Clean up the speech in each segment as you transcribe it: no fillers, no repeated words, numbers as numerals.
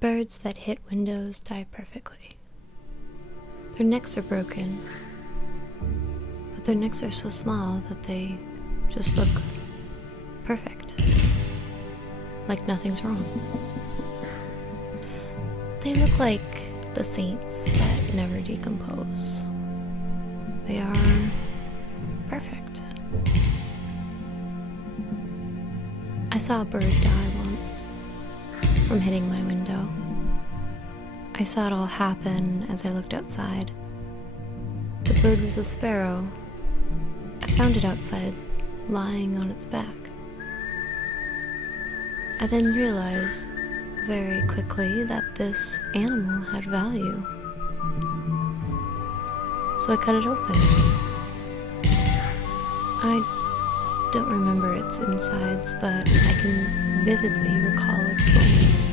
Birds that hit windows die perfectly. Their necks are broken, but their necks are so small that they just look perfect, like nothing's wrong. They look like the saints that never decompose. They are perfect. I saw a bird die once from hitting my window. I saw it all happen as I looked outside. The bird was a sparrow. I found it outside, lying on its back. I then realized very quickly that this animal had value. So I cut it open. I don't remember its insides, but I can vividly recall its bones.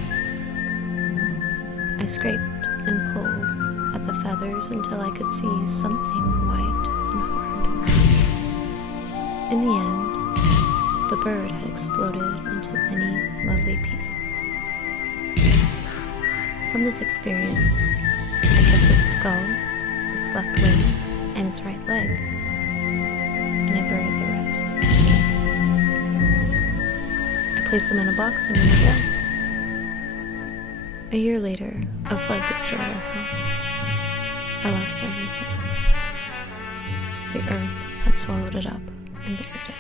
I scraped and pulled at the feathers until I could see something white and hard. In the end, the bird had exploded into many lovely pieces. From this experience, I kept its skull, its left wing, and its right leg, and I buried the rest. I placed them in a box under my bed. A year later, a flood destroyed our house. I lost everything. The earth had swallowed it up and buried it.